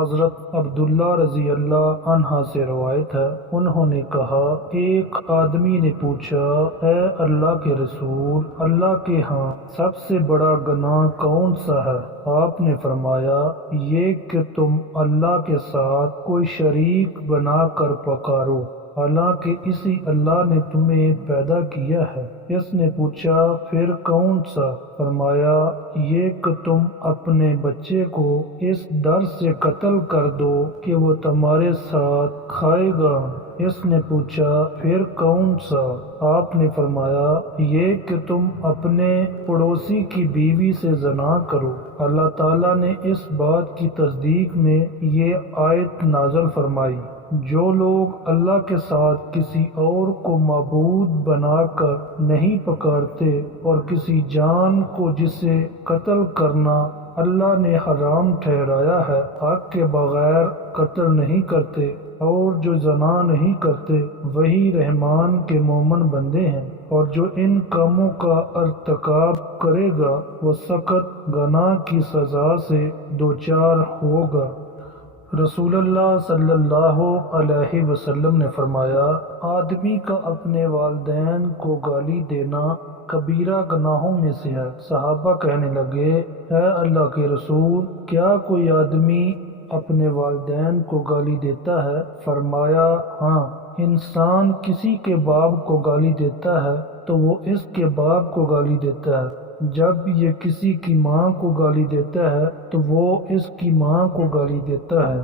حضرت عبداللہ رضی اللہ عنہ سے روایت ہے، انہوں نے کہا، ایک آدمی نے پوچھا، اے اللہ کے رسول، اللہ کے ہاں سب سے بڑا گناہ کون سا ہے؟ آپ نے فرمایا، یہ کہ تم اللہ کے ساتھ کوئی شریک بنا کر پکارو، حالانکہ اسی اللہ نے تمہیں پیدا کیا ہے۔ اس نے پوچھا، پھر کون سا؟ فرمایا، یہ کہ تم اپنے بچے کو اس ڈر سے قتل کر دو کہ وہ تمہارے ساتھ کھائے گا۔ اس نے پوچھا، پھر کون سا؟ آپ نے فرمایا، یہ کہ تم اپنے پڑوسی کی بیوی سے زنا کرو۔ اللہ تعالیٰ نے اس بات کی تصدیق میں یہ آیت نازل فرمائی، جو لوگ اللہ کے ساتھ کسی اور کو معبود بنا کر نہیں پکارتے اور کسی جان کو جسے قتل کرنا اللہ نے حرام ٹھہرایا ہے، حق کے بغیر قتل نہیں کرتے، اور جو زنا نہیں کرتے وہی رحمان کے مومن بندے ہیں، اور جو ان کاموں کا ارتکاب کرے گا وہ سخت گناہ کی سزا سے دوچار ہوگا۔ رسول اللہ صلی اللہ علیہ وسلم نے فرمایا، آدمی کا اپنے والدین کو گالی دینا کبیرہ گناہوں میں سے ہے۔ صحابہ کہنے لگے، اے اللہ کے رسول، کیا کوئی آدمی اپنے والدین کو گالی دیتا ہے؟ فرمایا، ہاں، انسان کسی کے باپ کو گالی دیتا ہے تو وہ اس کے باپ کو گالی دیتا ہے، جب یہ کسی کی ماں کو گالی دیتا ہے تو وہ اس کی ماں کو گالی دیتا ہے۔